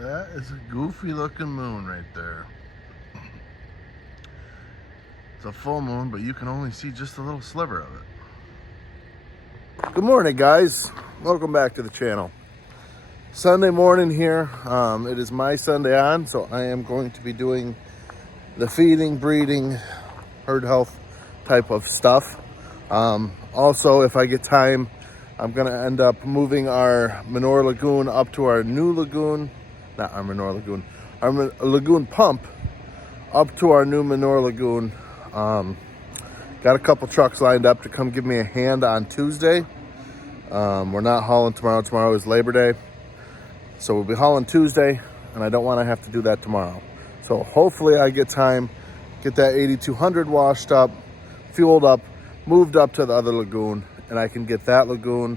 That is a goofy looking moon right there. It's a full moon, but you can only see just a little sliver of it. Good morning, guys. Welcome back to the channel. Sunday morning here. It is my Sunday on, so I am going to be doing the feeding, breeding, herd health type of stuff. Also, if I get time, I'm going to end up moving our Manure Lagoon up to our new lagoon. Not our Manure Lagoon. Our lagoon pump up to our new Manure Lagoon. Got a couple trucks lined up to come give me a hand on Tuesday. We're not hauling tomorrow. Tomorrow is Labor Day. So we'll be hauling Tuesday, and I don't want to have to do that tomorrow. So hopefully I get time, get that 8200 washed up, fueled up, moved up to the other lagoon, and I can get that lagoon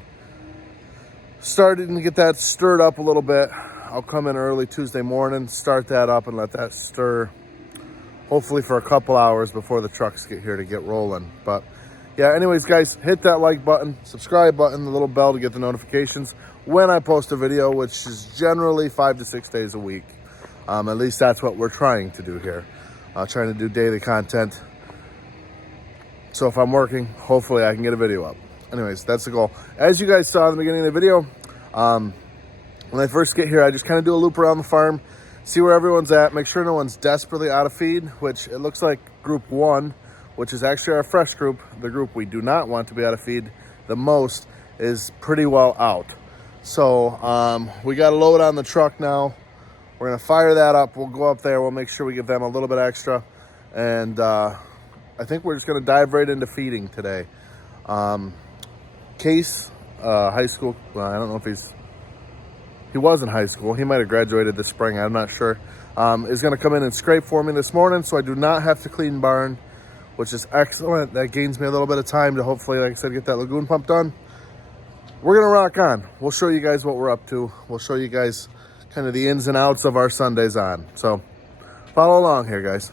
started and get that stirred up a little bit. I'll come in early Tuesday morning, start that up and let that stir, hopefully for a couple hours before the trucks get here to get rolling. But yeah, anyways, guys, hit that like button, subscribe button, the little bell to get the notifications when I post a video, which is generally 5 to 6 days a week. At least that's what we're trying to do here. Trying to do daily content. So if I'm working, hopefully I can get a video up. Anyways, that's the goal. As you guys saw in the beginning of the video, when I first get here, I just kind of do a loop around the farm, see where everyone's at, make sure no one's desperately out of feed, which it looks like group 1, which is actually our fresh group, the group we do not want to be out of feed the most, is pretty well out. So we got a load on the truck now. We're going to fire that up. We'll go up there. We'll make sure we give them a little bit extra. And I think we're just going to dive right into feeding today. Case, high school, well, I don't know if he was in high school. He might have graduated this spring. I'm not sure. Is going to come in and scrape for me this morning, so I do not have to clean barn, which is excellent. That gains me a little bit of time to hopefully, like I said, get that lagoon pump done. We're going to rock on. We'll show you guys what we're up to. We'll show you guys kind of the ins and outs of our Sundays on. So follow along here, guys.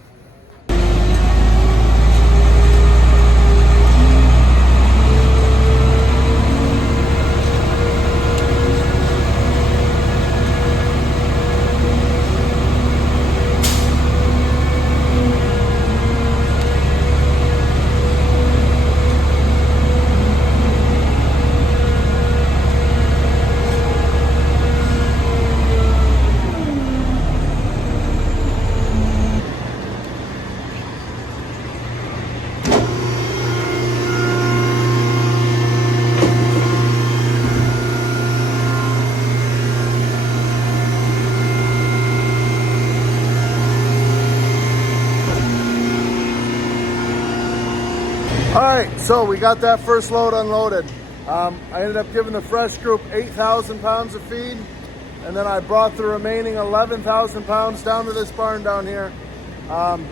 All right, so we got that first load unloaded. I ended up giving the fresh group 8,000 pounds of feed, and then I brought the remaining 11,000 pounds down to this barn down here. And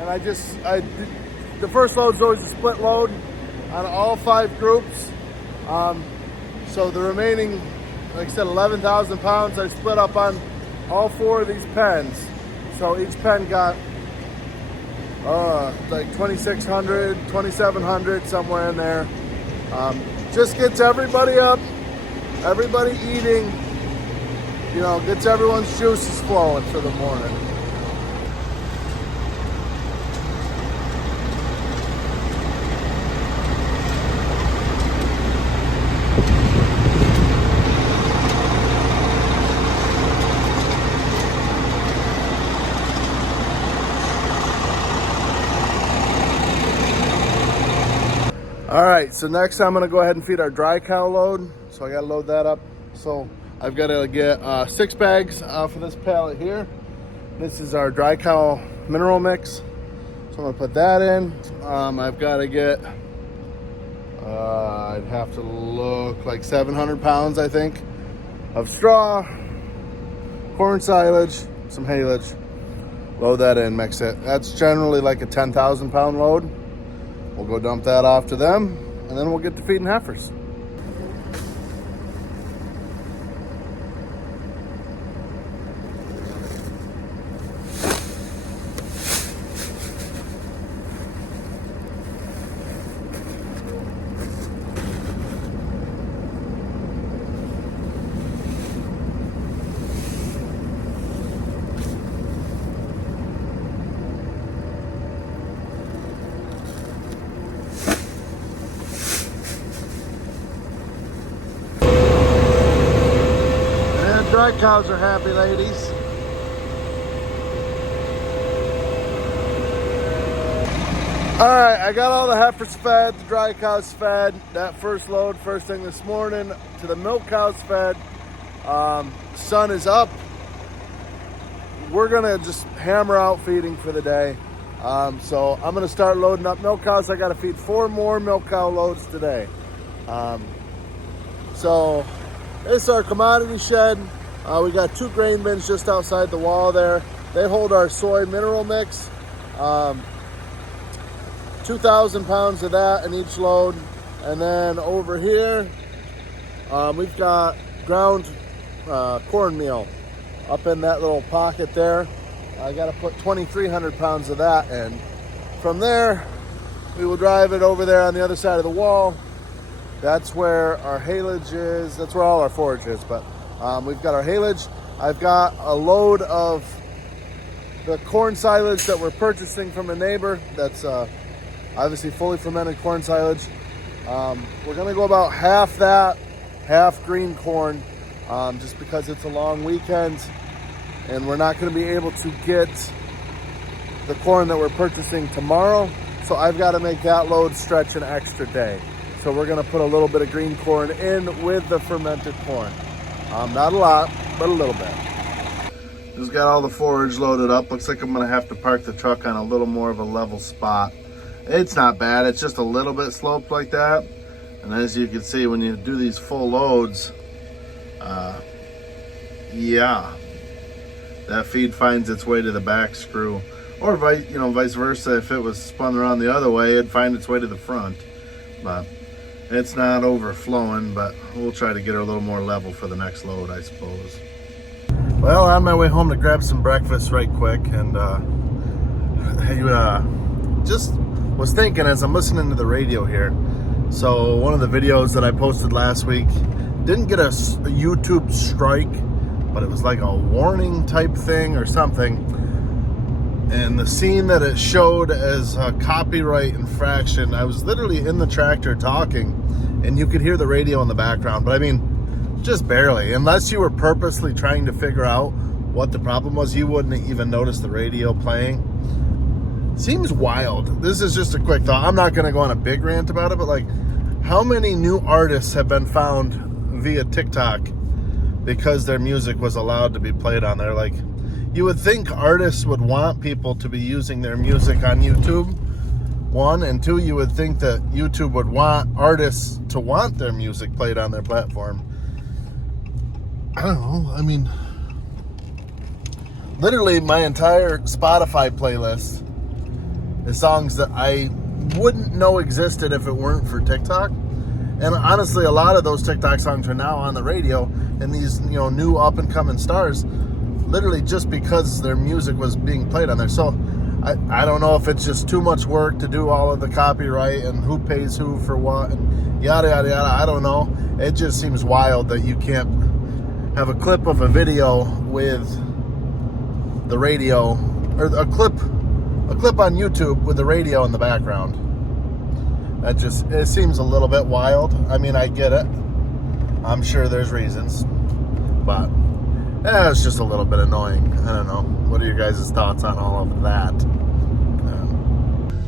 the first load is always a split load on all 5 groups. So the remaining, like I said, 11,000 pounds I split up on all 4 of these pens. So each pen got like 2,600, 2,700, somewhere in there. Just gets everybody up, everybody eating, you know, gets everyone's juices flowing for the morning. All right, so next I'm gonna go ahead and feed our dry cow load. So I gotta load that up. So I've gotta get 6 bags for this pallet here. This is our dry cow mineral mix. So I'm gonna put that in. I've gotta get, I'd have to look like 700 pounds, I think, of straw, corn silage, some haylage. Load that in, mix it. That's generally like a 10,000 pound load. We'll go dump that off to them, and then we'll get to feeding heifers. dry cows are happy, ladies. All right, I got all the heifers fed, the dry cows fed. That first load, first thing this morning, to the milk cows fed. Sun is up. We're gonna just hammer out feeding for the day. So I'm gonna start loading up milk cows. I gotta feed 4 more milk cow loads today. So this is our commodity shed. We got 2 grain bins just outside the wall there. They hold our soy mineral mix. 2,000 pounds of that in each load. And then over here, we've got ground cornmeal up in that little pocket there. I got to put 2,300 pounds of that in. From there, we will drive it over there on the other side of the wall. That's where our haylage is. That's where all our forage is. But we've got our haylage. I've got a load of the corn silage that we're purchasing from a neighbor. That's obviously fully fermented corn silage. We're gonna go about half that, half green corn, just because it's a long weekend and we're not gonna be able to get the corn that we're purchasing tomorrow. So I've gotta make that load stretch an extra day. So we're gonna put a little bit of green corn in with the fermented corn. Not a lot, but a little bit. Just got all the forage loaded up. Looks like I'm gonna have to park the truck on a little more of a level spot. It's not bad, it's just a little bit sloped like that. And as you can see, when you do these full loads, yeah, that feed finds its way to the back screw. Or vice versa, if it was spun around the other way, it'd find its way to the front. But it's not overflowing, but we'll try to get her a little more level for the next load, I suppose. Well, on my way home to grab some breakfast right quick, and just was thinking as I'm listening to the radio here. So one of the videos that I posted last week didn't get a YouTube strike, but it was like a warning type thing or something. And the scene that it showed as a copyright infraction, I was literally in the tractor talking and you could hear the radio in the background, but I mean, just barely. Unless you were purposely trying to figure out what the problem was, you wouldn't even notice the radio playing. Seems wild. This is just a quick thought. I'm not going to go on a big rant about it, but like, how many new artists have been found via TikTok because their music was allowed to be played on there? Like, you would think artists would want people to be using their music on YouTube, 1, and 2, you would think that YouTube would want artists to want their music played on their platform. I don't know. I mean, literally my entire Spotify playlist is songs that I wouldn't know existed if it weren't for TikTok. And honestly, a lot of those TikTok songs are now on the radio, and these new up and coming stars, literally just because their music was being played on there. So I don't know if it's just too much work to do all of the copyright and who pays who for what and yada yada yada. I don't know. It just seems wild that you can't have a clip of a video with the radio, or a clip on YouTube with the radio in the background. It seems a little bit wild. I mean, I get it. I'm sure there's reasons, but it's just a little bit annoying. I don't know. What are your guys' thoughts on all of that?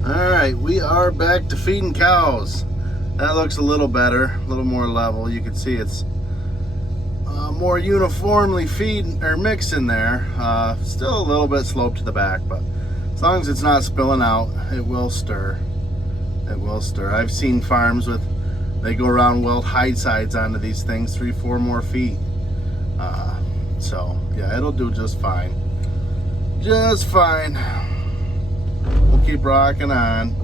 All right, we are back to feeding cows. That looks a little better, a little more level. You can see it's more uniformly feeding or mixing there. Still a little bit sloped to the back, but as long as it's not spilling out, it will stir. It will stir. I've seen farms they go around weld hide sides onto these things 3-4 more feet. So yeah, it'll do just fine. Just fine. We'll keep rocking on.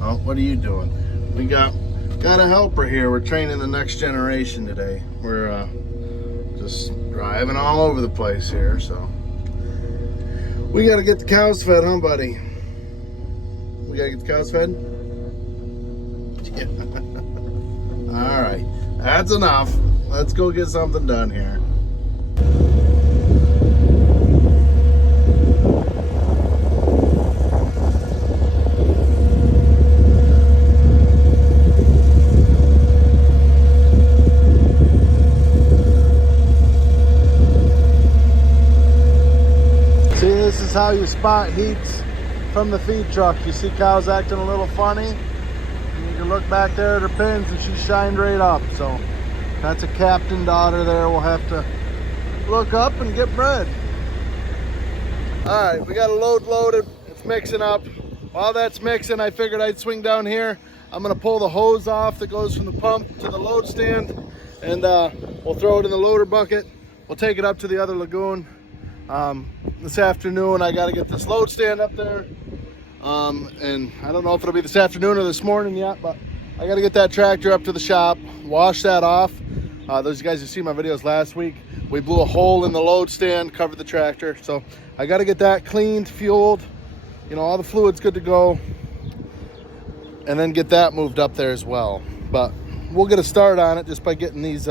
Oh, what are you doing? We got a helper here. We're training the next generation today. We're just driving all over the place here, so we gotta get the cows fed, huh, buddy? We gotta get the cows fed? Yeah. All right, that's enough. Let's go get something done here. is how you spot heats from the feed truck. You see cows acting a little funny, and you can look back there at her pins and she's shined right up. So that's a captain daughter there. We'll have to look up and get bred. All right, we got a load loaded. It's mixing up. While that's mixing, I figured I'd swing down here. I'm gonna pull the hose off that goes from the pump to the load stand, and we'll throw it in the loader bucket. We'll take it up to the other lagoon. This afternoon, I gotta get this load stand up there. And I don't know if it'll be this afternoon or this morning yet, but I gotta get that tractor up to the shop, wash that off. Those guys who see my videos last week, we blew a hole in the load stand, covered the tractor. So I gotta get that cleaned, fueled, you know, all the fluid's good to go, and then get that moved up there as well. But we'll get a start on it just by getting these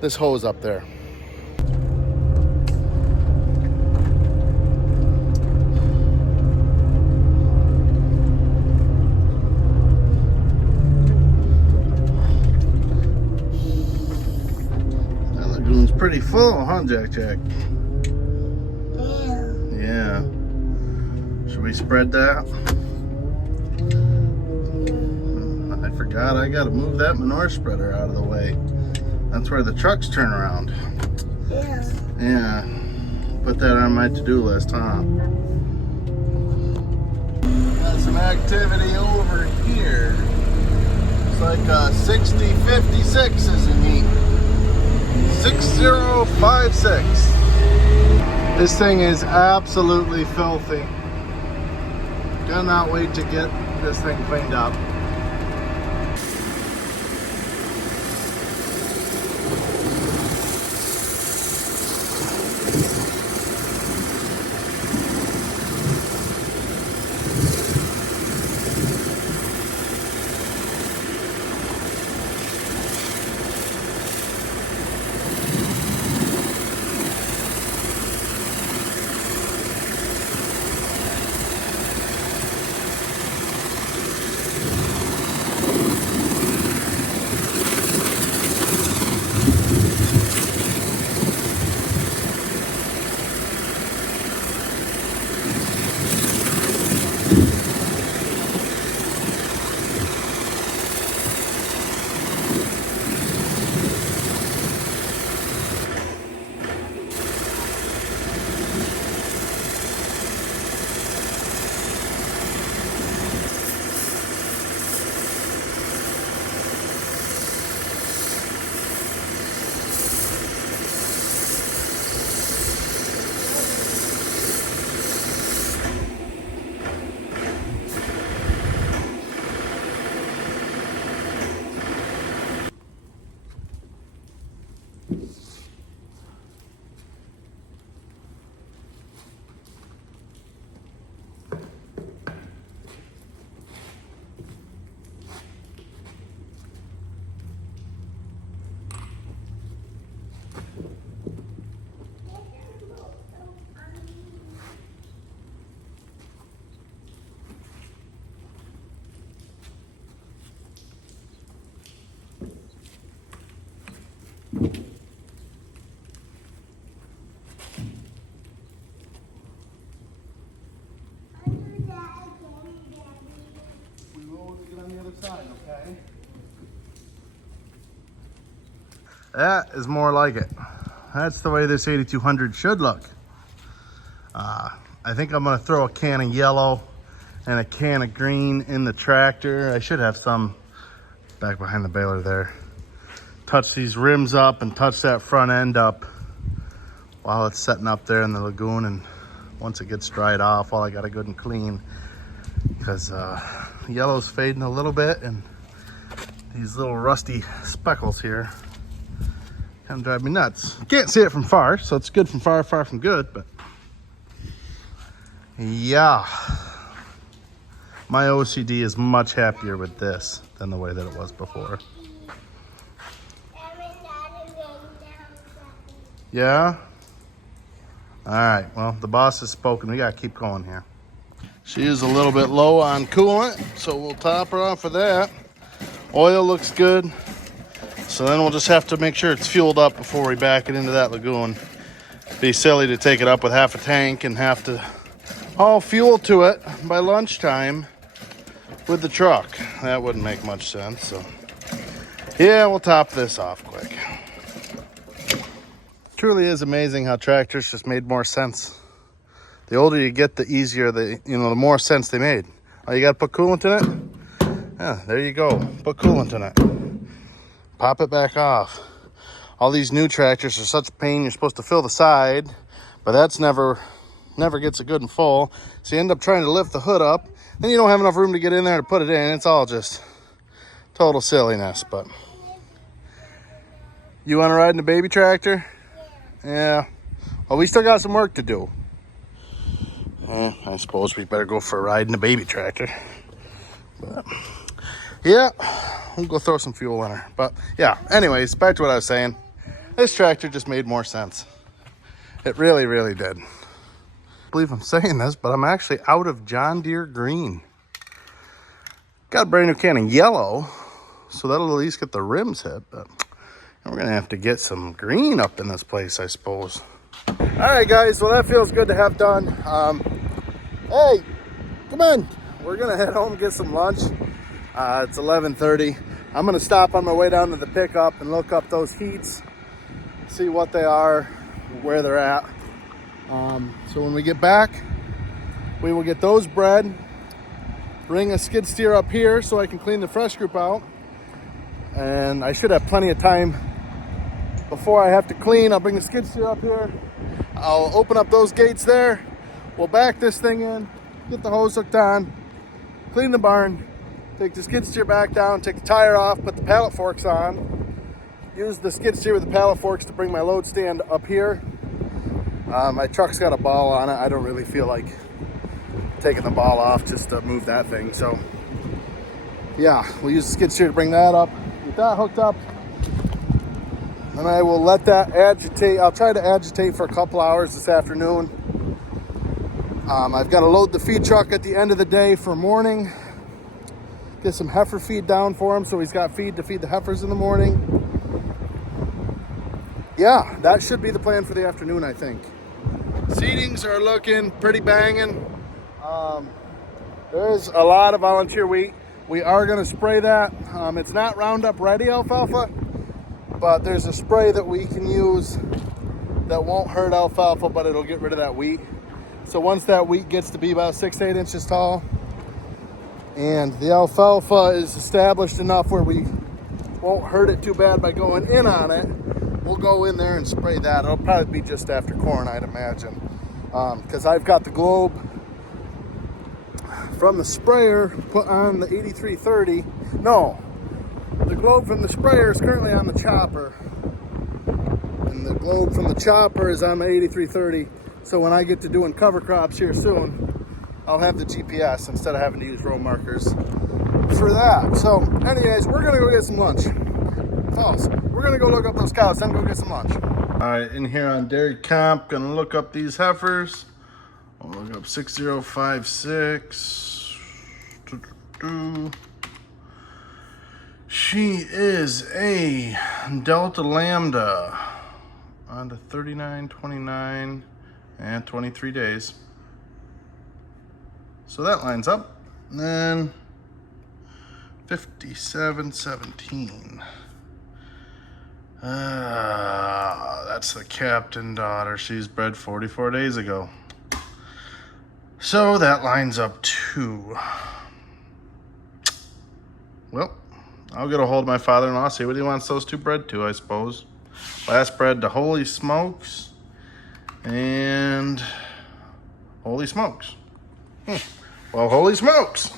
this hose up there. That lagoon's pretty full, huh, Jack? Yeah. Should we spread that? I forgot I gotta move that manure spreader out of the way. That's where the trucks turn around. Yeah. Put that on my to-do list, huh? Got some activity over here. It's like 6056 is in heat. 6056. This thing is absolutely filthy. Cannot wait to get this thing cleaned up. Okay. That is more like it. That's the way this 8200 should look. I think I'm gonna throw a can of yellow and a can of green in the tractor. I should have some back behind the baler there. Touch these rims up and touch that front end up while it's setting up there in the lagoon, and once it gets dried off, while I got it good and clean, because yellow's fading a little bit and these little rusty speckles here kind of drive me nuts. You can't see it from far, so it's good from far, far from good, but yeah. My OCD is much happier with this than the way that it was before. Yeah? All right, well, the boss has spoken. We gotta keep going here. She is a little bit low on coolant, so we'll top her off of that. Oil looks good. So then we'll just have to make sure it's fueled up before we back it into that lagoon. Be silly to take it up with half a tank and have to haul fuel to it by lunchtime with the truck. That wouldn't make much sense. So yeah, we'll top this off quick. Truly is amazing how tractors just made more sense. The older you get, the easier the more sense they made. Oh, you got to put coolant in it? Yeah, there you go. Put coolant in it. Pop it back off. All these new tractors are such a pain. You're supposed to fill the side, but that's never gets it good and full. So you end up trying to lift the hood up. Then you don't have enough room to get in there to put it in. It's all just total silliness. But you want to ride in a baby tractor? Yeah. Well, we still got some work to do. I suppose we better go for a ride in a baby tractor. But yeah, we'll go throw some fuel in her. But yeah, anyways, back to what I was saying. This tractor just made more sense. It really, really did. I believe I'm saying this, but I'm actually out of John Deere green. Got a brand new can of yellow, so that'll at least get the rims hit. But we're gonna have to get some green up in this place, I suppose. All right, guys, well, that feels good to have done. Hey, come on. We're gonna head home and get some lunch. It's 11:30. I'm gonna stop on my way down to the pickup and look up those heats, see what they are, where they're at. So when we get back, we will get those bred, bring a skid steer up here so I can clean the fresh group out. And I should have plenty of time before I have to clean. I'll bring the skid steer up here. I'll open up those gates there. We'll back this thing in, get the hose hooked on, clean the barn, take the skid steer back down, take the tire off, put the pallet forks on, use the skid steer with the pallet forks to bring my load stand up here. My truck's got a ball on it. I don't really feel like taking the ball off just to move that thing. So yeah, we'll use the skid steer to bring that up, get that hooked up. And I will let that agitate. I'll try to agitate for a couple hours this afternoon. I've got to load the feed truck at the end of the day for morning. Get some heifer feed down for him so he's got feed to feed the heifers in the morning. Yeah, that should be the plan for the afternoon, I think. Seedings are looking pretty banging. There's a lot of volunteer wheat. We are going to spray that. It's not Roundup Ready alfalfa, but there's a spray that we can use that won't hurt alfalfa, but it'll get rid of that wheat. So once that wheat gets to be about 6 to 8 inches tall and the alfalfa is established enough where we won't hurt it too bad by going in on it, we'll go in there and spray that. It'll probably be just after corn, I'd imagine. Because I've got the globe from the sprayer put on the 8330. No, the globe from the sprayer is currently on the chopper. And the globe from the chopper is on the 8330. So when I get to doing cover crops here soon, I'll have the GPS instead of having to use row markers for that. So anyways, we're gonna go get some lunch. Fellas, we're gonna go look up those cows, then go get some lunch. All right, in here on Dairy Comp, gonna look up these heifers. I'll look up 6056. She is a Delta Lambda on to 39, 29, and 23 days. So that lines up. And then 5717. That's the captain daughter. She's bred 44 days ago. So that lines up too. Well, I'll get a hold of my father-in-law, see what he wants those two bred to, I suppose. Last bred to Holy Smokes and Holy Smokes. Well, Holy Smokes.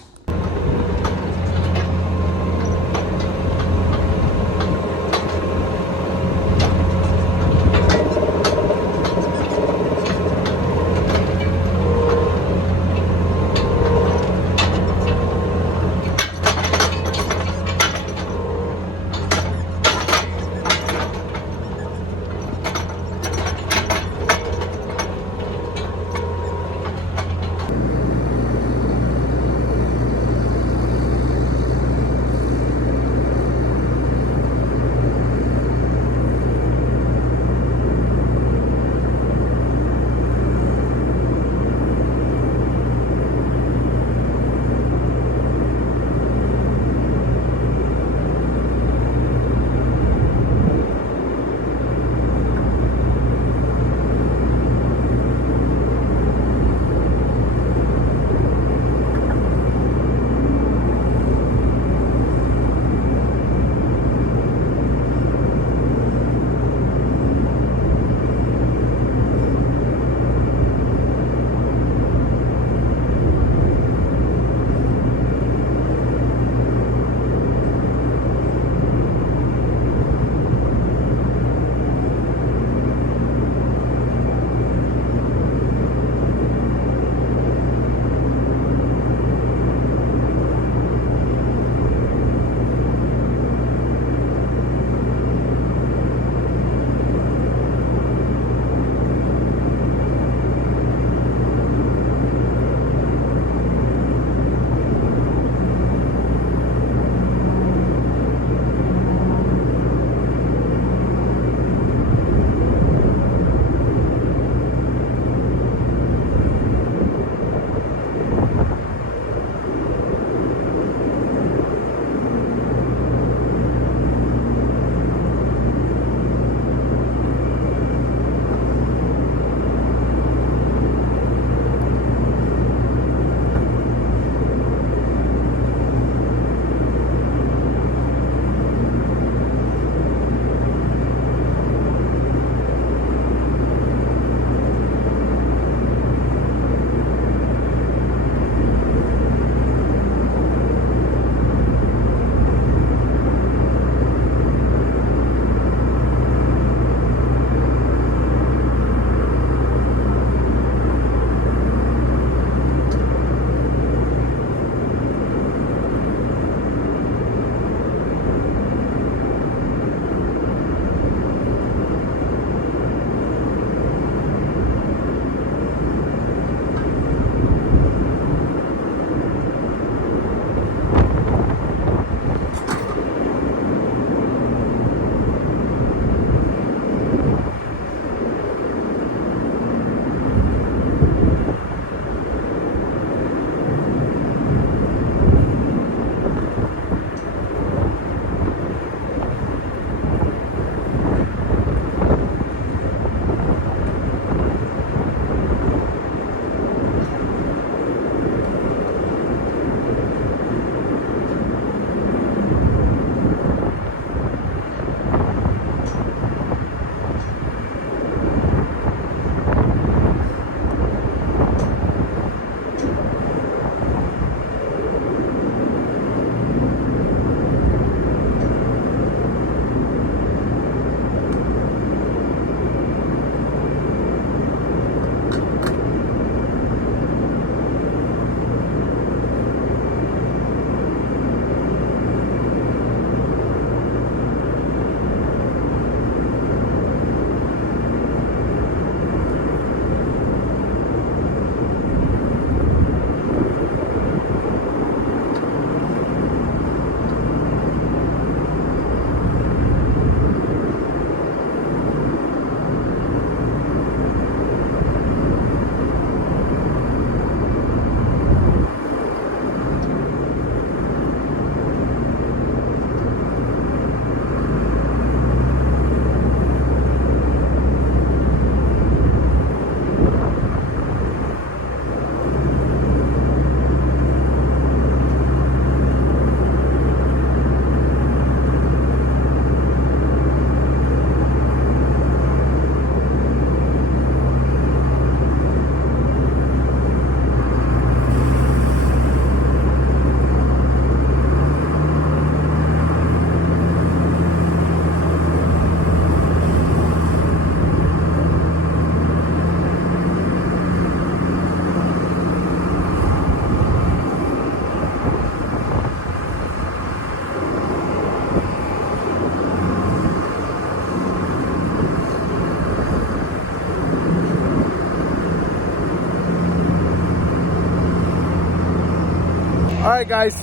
right, guys.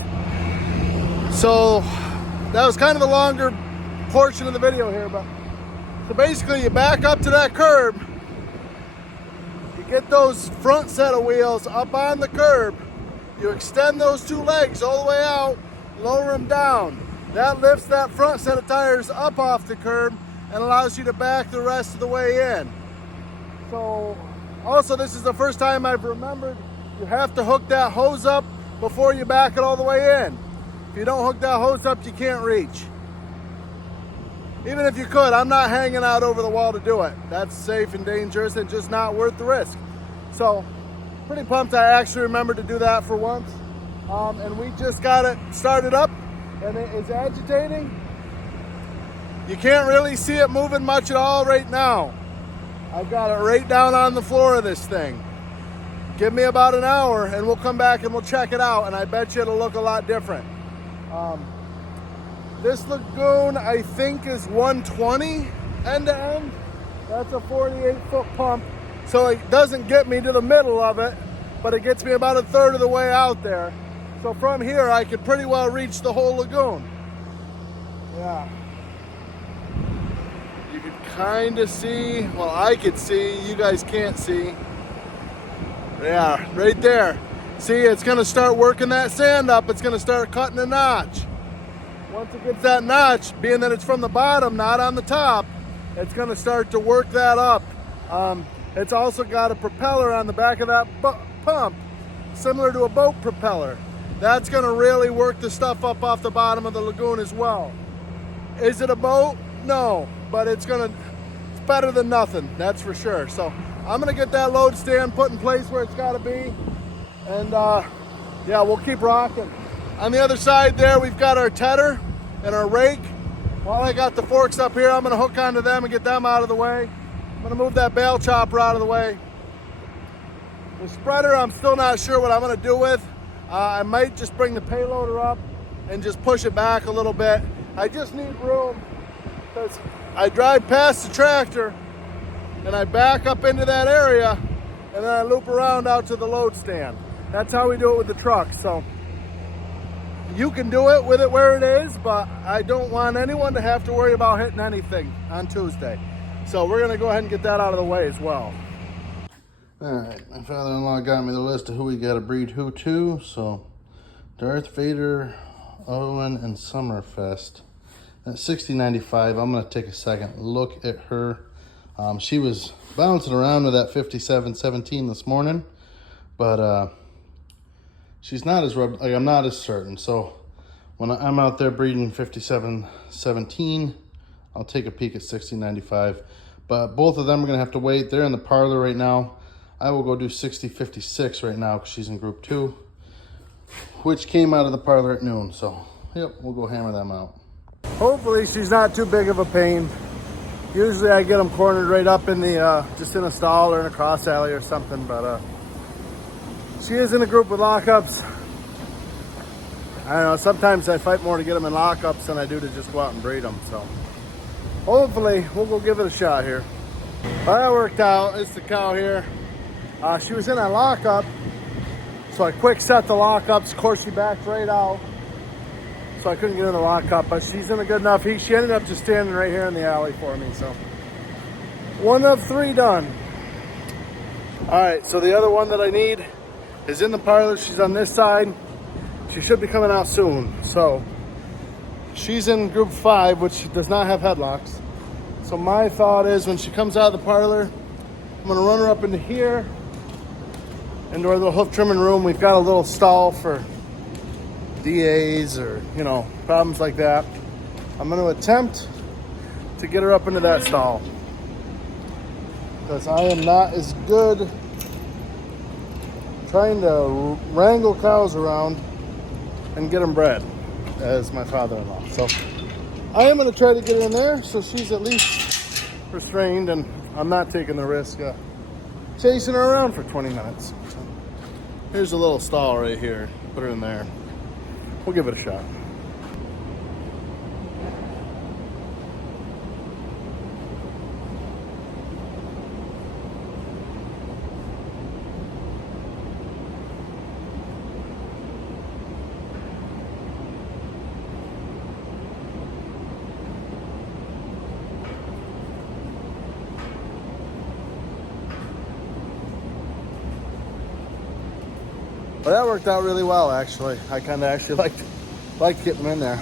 So that was kind of the longer portion of the video here, but so basically you back up to that curb, you get those front set of wheels up on the curb, you extend those two legs all the way out, lower them down. That lifts that front set of tires up off the curb and allows you to back the rest of the way in. So also, this is the first time I've remembered you have to hook that hose up before you back it all the way in. If you don't hook that hose up, you can't reach. Even if you could, I'm not hanging out over the wall to do it. That's safe and dangerous and just not worth the risk. So, pretty pumped I actually remembered to do that for once. And we just got it started up and it is agitating. You can't really see it moving much at all right now. I've got it right down on the floor of this thing. Give me about an hour and we'll come back and we'll check it out, and I bet you it'll look a lot different. This Lagoon, I think, is 120 end to end. That's a 48-foot pump, so it doesn't get me to the middle of it, but it gets me about a third of the way out there. So from here, I could pretty well reach the whole lagoon. Yeah. You could kind of see, well, I could see, you guys can't see. Yeah, right there. See, it's gonna start working that sand up. It's gonna start cutting a notch. Once it gets that notch, being that it's from the bottom, not on the top, it's gonna start to work that up. It's also got a propeller on the back of that pump, similar to a boat propeller. That's gonna really work the stuff up off the bottom of the lagoon as well. Is it a boat? No, but it's better than nothing, that's for sure. So I'm gonna get that load stand put in place where it's gotta be, and yeah, we'll keep rocking. On the other side there, we've got our tedder and our rake. While I got the forks up here, I'm gonna hook onto them and get them out of the way. I'm gonna move that bale chopper out of the way. The spreader, I'm still not sure what I'm gonna do with. I might just bring the payloader up and just push it back a little bit. I just need room because I drive past the tractor and I back up into that area and then I loop around out to the load stand. That's how we do it with the truck. So you can do it with it where it is, but I don't want anyone to have to worry about hitting anything on Tuesday. So we're gonna go ahead and get that out of the way as well. All right, my father-in-law got me the list of who we gotta breed who to. So Darth Vader, Owen, and Summerfest. At 60.95, I'm gonna take a second look at her. She was bouncing around with that 57.17 this morning, but she's not as rubbed, like I'm not as certain. So when I'm out there breeding 57.17, I'll take a peek at 60.95. But both of them are gonna have to wait. They're in the parlor right now. I will go do 60.56 right now because she's in group 2, which came out of the parlor at noon. So yep, we'll go hammer them out. Hopefully she's not too big of a pain. Usually I get them cornered right up in the, just in a stall or in a cross alley or something, but she is in a group with lockups. I don't know, sometimes I fight more to get them in lockups than I do to just go out and breed them, so. Hopefully we'll go give it a shot here. Well, that worked out. It's the cow here. She was in a lockup, so I quick set the lockups. Of course, she backed right out, so I couldn't get in the lockup, but she's in a good enough heat. She ended up just standing right here in the alley for me, so. 1 of 3 done. All right, so the other one that I need is in the parlor. She's on this side. She should be coming out soon. So she's in group 5, which does not have headlocks. So my thought is when she comes out of the parlor, I'm gonna run her up into here, into our little hoof trimming room. We've got a little stall for DAs or, you know, problems like that. I'm gonna attempt to get her up into that stall because I am not as good trying to wrangle cows around and get them bred as my father-in-law. So I am going to try to get her in there so she's at least restrained and I'm not taking the risk of chasing her around for 20 minutes. So here's a little stall right here. Put her in there. We'll give it a shot. But that worked out really well, actually. I kind of actually liked getting them in there.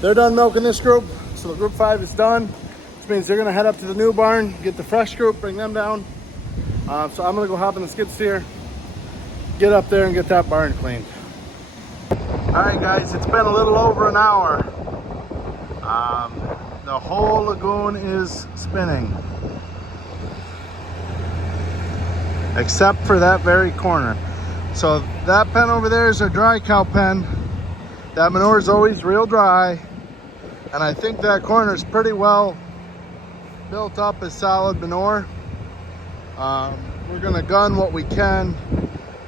They're done milking this group, so the group 5 is done, which means they're gonna head up to the new barn, get the fresh group, bring them down. So I'm gonna go hop in the skid steer, get up there and get that barn cleaned. All right, guys, it's been a little over an hour. The whole lagoon is spinning, except for that very corner. So that pen over there is our dry cow pen. That manure is always real dry, and I think that corner is pretty well built up as solid manure. We're gonna gun what we can,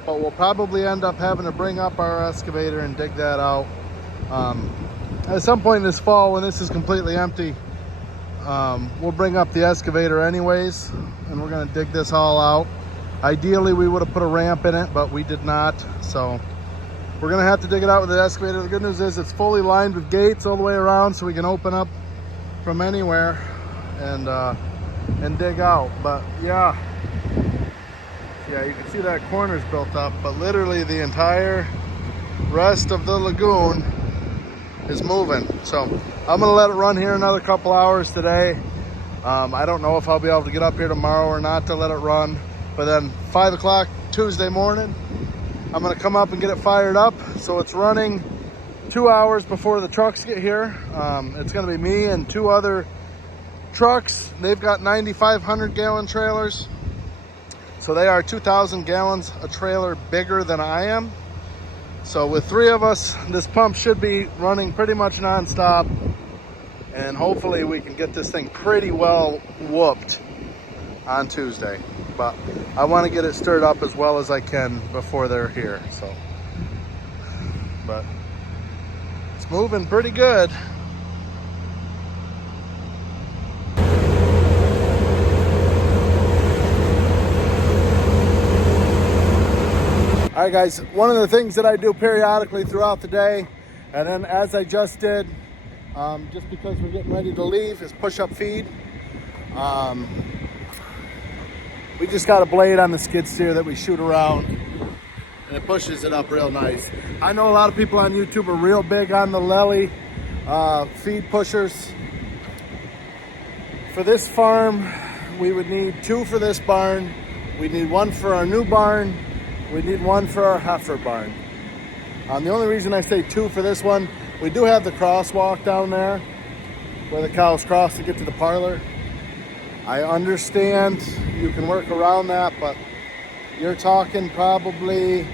but we'll probably end up having to bring up our excavator and dig that out. At some point this fall, when this is completely empty, we'll bring up the excavator anyways, and we're gonna dig this all out. Ideally, we would have put a ramp in it, but we did not, so we're gonna have to dig it out with the excavator. The good news is it's fully lined with gates all the way around, so we can open up from anywhere and dig out. But yeah, you can see that corner's built up, but literally the entire rest of the lagoon is moving. So I'm gonna let it run here another couple hours today. I don't know if I'll be able to get up here tomorrow or not to let it run, but then 5 o'clock Tuesday morning, I'm gonna come up and get it fired up. So it's running 2 hours before the trucks get here. It's gonna be me and 2 other trucks. They've got 9,500 gallon trailers. So they are 2,000 gallons a trailer bigger than I am. So with 3 of us, this pump should be running pretty much nonstop. And hopefully we can get this thing pretty well whooped on Tuesday. But I want to get it stirred up as well as I can before they're here. So, but it's moving pretty good. All right, guys, one of the things that I do periodically throughout the day, and then as I just did, just because we're getting ready to leave, is push up feed. We just got a blade on the skid steer that we shoot around, and it pushes it up real nice. I know a lot of people on YouTube are real big on the Lely feed pushers. For this farm, we would need 2 for this barn. We'd need 1 for our new barn. We need 1 for our heifer barn. The only reason I say 2 for this one, we do have the crosswalk down there where the cows cross to get to the parlor. I understand you can work around that, but you're talking probably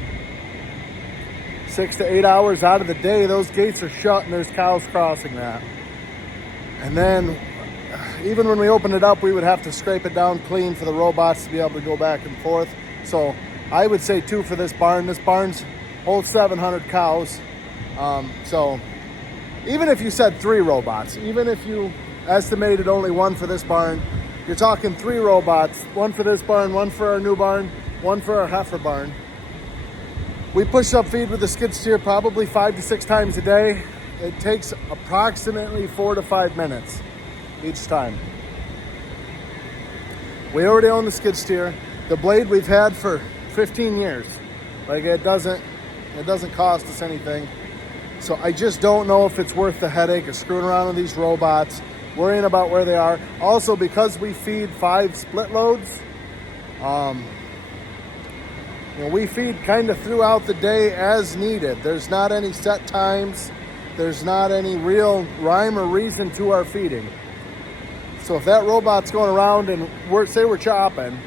6 to 8 hours out of the day. Those gates are shut and there's cows crossing that. And then even when we open it up, we would have to scrape it down clean for the robots to be able to go back and forth. So I would say 2 for this barn. This barn's holds 700 cows. So even if you said 3 robots, even if you estimated only 1 for this barn, you're talking 3 robots, 1 for this barn, 1 for our new barn, 1 for our heifer barn. We push up feed with the skid steer probably 5 to 6 times a day. It takes approximately 4 to 5 minutes each time. We already own the skid steer. The blade we've had for 15 years. Like it doesn't cost us anything. So I just don't know if it's worth the headache of screwing around with these robots, worrying about where they are. Also, because we feed 5 split loads, we feed kind of throughout the day as needed. There's not any set times. There's not any real rhyme or reason to our feeding. So if that robot's going around and we're chopping,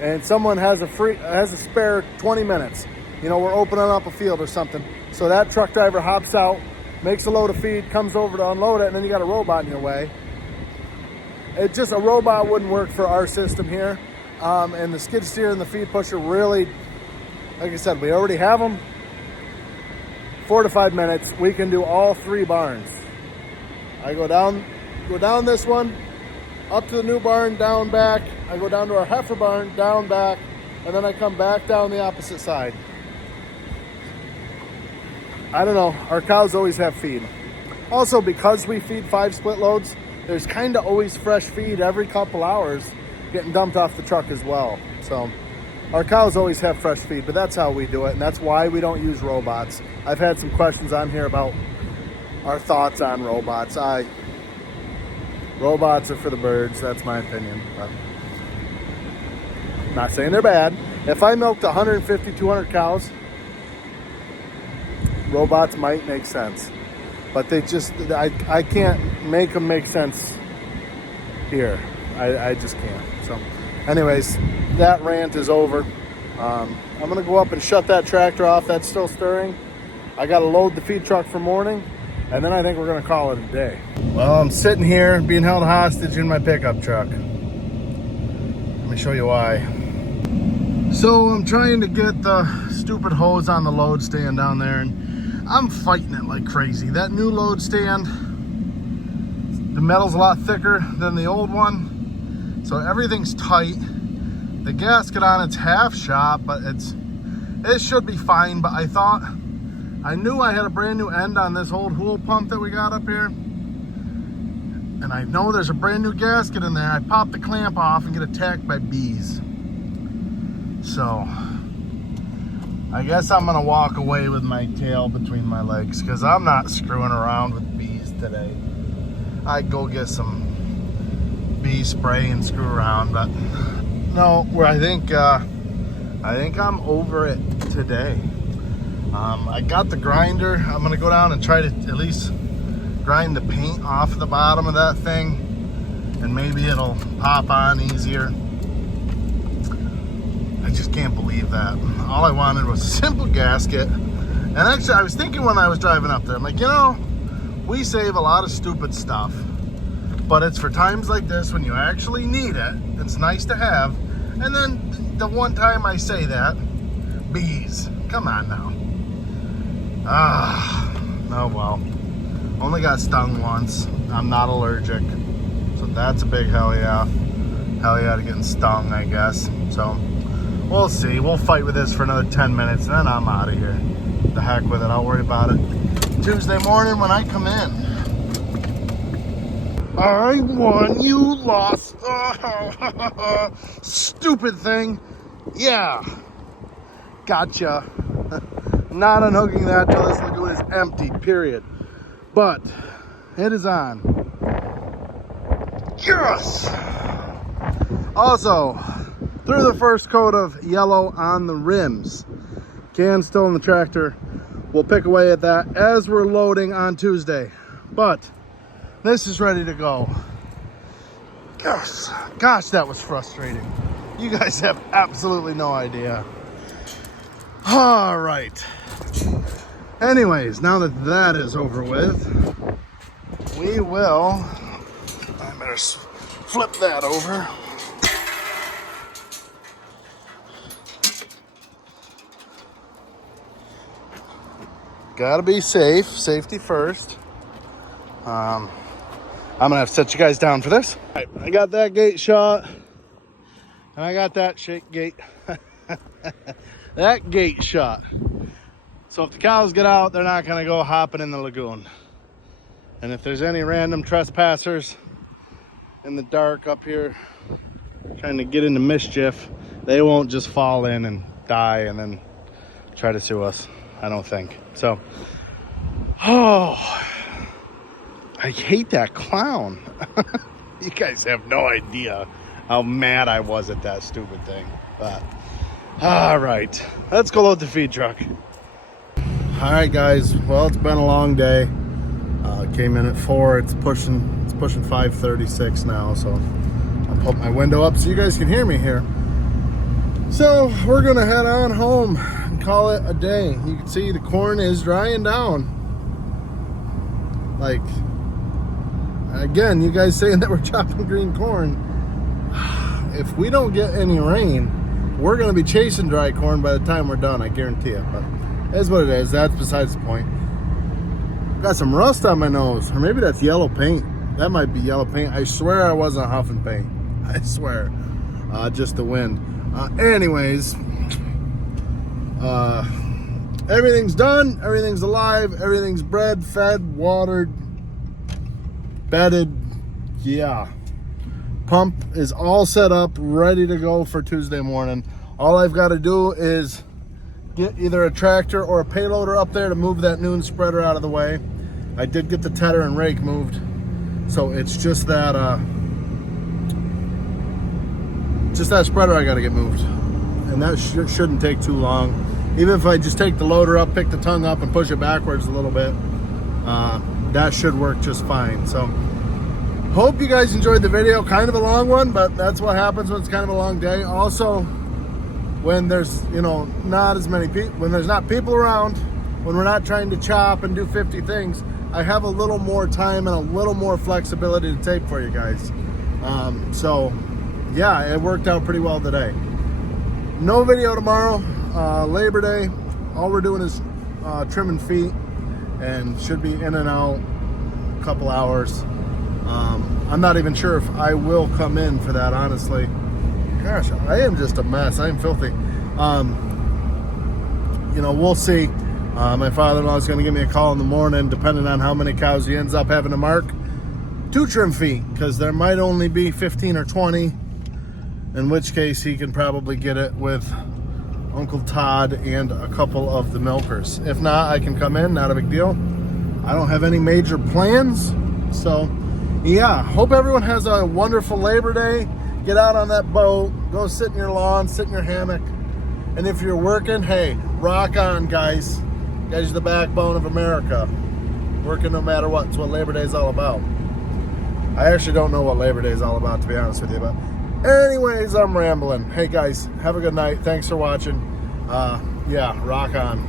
and someone has a spare 20 minutes, we're opening up a field or something. So that truck driver hops out, makes a load of feed, comes over to unload it, and then you got a robot in your way. A robot wouldn't work for our system here. And the skid steer and the feed pusher really, like I said, we already have them. 4 to 5 minutes, we can do all 3 barns. I go down this one, up to the new barn, down back. I go down to our heifer barn, down back, and then I come back down the opposite side. I don't know, our cows always have feed. Also, because we feed 5 split loads, there's kind of always fresh feed every couple hours getting dumped off the truck as well. So Our cows always have fresh feed, but that's how we do it, and that's why we don't use robots. I've had some questions on here about our thoughts on robots. Robots are for the birds, that's my opinion. But not saying they're bad. If I milked 150, 200 cows, robots might make sense. But they just, I can't make them make sense here. I just can't. So anyways, that rant is over. I'm gonna go up and shut that tractor off. That's still stirring. I gotta load the feed truck for morning, and then I think we're gonna call it a day. Well, I'm sitting here being held hostage in my pickup truck. Let me show you why. So I'm trying to get the stupid hose on the load stand down there, and I'm fighting it like crazy. That new load stand, the metal's a lot thicker than the old one, so everything's tight. The gasket on it's half shot, but it should be fine. But I knew I had a brand new end on this old Hool pump that we got up here, and I know there's a brand new gasket in there. I popped the clamp off and get attacked by bees. So I guess I'm gonna walk away with my tail between my legs, because I'm not screwing around with bees today. I'd go get some bee spray and screw around, but no, I think I'm over it today. I got the grinder. I'm gonna go down and try to at least grind the paint off the bottom of that thing, and maybe it'll pop on easier. I just can't believe that. All I wanted was a simple gasket. And actually, I was thinking when I was driving up there, I'm like, you know, we save a lot of stupid stuff, but it's for times like this when you actually need it. It's nice to have. And then the one time I say that, bees. Come on now. Oh well. Only got stung once. I'm not allergic. So that's a big hell yeah. Hell yeah to getting stung, I guess. So we'll see. We'll fight with this for another 10 minutes, and then I'm out of here. The heck with it. I'll worry about it Tuesday morning when I come in. I won, you lost. Stupid thing. Yeah. Gotcha. Not unhooking that till this lagoon is empty, period. But it is on. Yes! Also, threw the first coat of yellow on the rims. Can's still in the tractor. We'll pick away at that as we're loading on Tuesday. But this is ready to go. Gosh, that was frustrating. You guys have absolutely no idea. All right. Anyways, now that that is over with, we will, I better flip that over. Gotta be safe, safety first. I'm gonna have to set you guys down for this. All right, I got that gate shut, and I got that gate, that gate shut. So if the cows get out, they're not gonna go hopping in the lagoon. And if there's any random trespassers in the dark up here trying to get into mischief, they won't just fall in and die and then try to sue us, I don't think. So, oh, I hate that clown. You guys have no idea how mad I was at that stupid thing. But, all right, let's go load the feed truck. All right, guys, well, it's been a long day. Came in at 4, it's pushing 5:36 now, so I'll put my window up so you guys can hear me here. So we're gonna head on home and call it a day. You can see the corn is drying down. Like, again, you guys saying that we're chopping green corn. If we don't get any rain, we're gonna be chasing dry corn by the time we're done, I guarantee it. But that's what it is. That's besides the point. Got some rust on my nose, or maybe that's yellow paint. That might be yellow paint. I swear I wasn't huffing paint. I swear. Just the wind. Anyways, everything's done. Everything's alive. Everything's bred, fed, watered, bedded. Yeah. Pump is all set up, ready to go for Tuesday morning. All I've got to do is get either a tractor or a payloader up there to move that noon spreader out of the way. I did get the tedder and rake moved, so it's just that spreader I got to get moved, and that shouldn't take too long. Even if I just take the loader up, pick the tongue up, and push it backwards a little bit, that should work just fine. So hope you guys enjoyed the video. Kind of a long one, but that's what happens when it's kind of a long day. Also, when there's, you know, not as many people, when there's not people around, when we're not trying to chop and do 50 things, I have a little more time and a little more flexibility to tape for you guys. So yeah, it worked out pretty well today. No video tomorrow, Labor Day. All we're doing is trimming feet, and should be in and out a couple hours. I'm not even sure if I will come in for that, honestly. Gosh, I am just a mess. I am filthy. You know, we'll see. My father-in-law is going to give me a call in the morning, depending on how many cows he ends up having to mark to trim feet, because there might only be 15 or 20, in which case he can probably get it with Uncle Todd and a couple of the milkers. If not, I can come in, not a big deal. I don't have any major plans. So yeah, hope everyone has a wonderful Labor Day. Get out on that boat, go sit in your lawn, sit in your hammock. And if you're working, hey, rock on, guys. You guys are the backbone of America. Working no matter what. It's what Labor Day is all about. I actually don't know what Labor Day is all about, to be honest with you. But anyways, I'm rambling. Hey guys, have a good night. Thanks for watching. Yeah, rock on.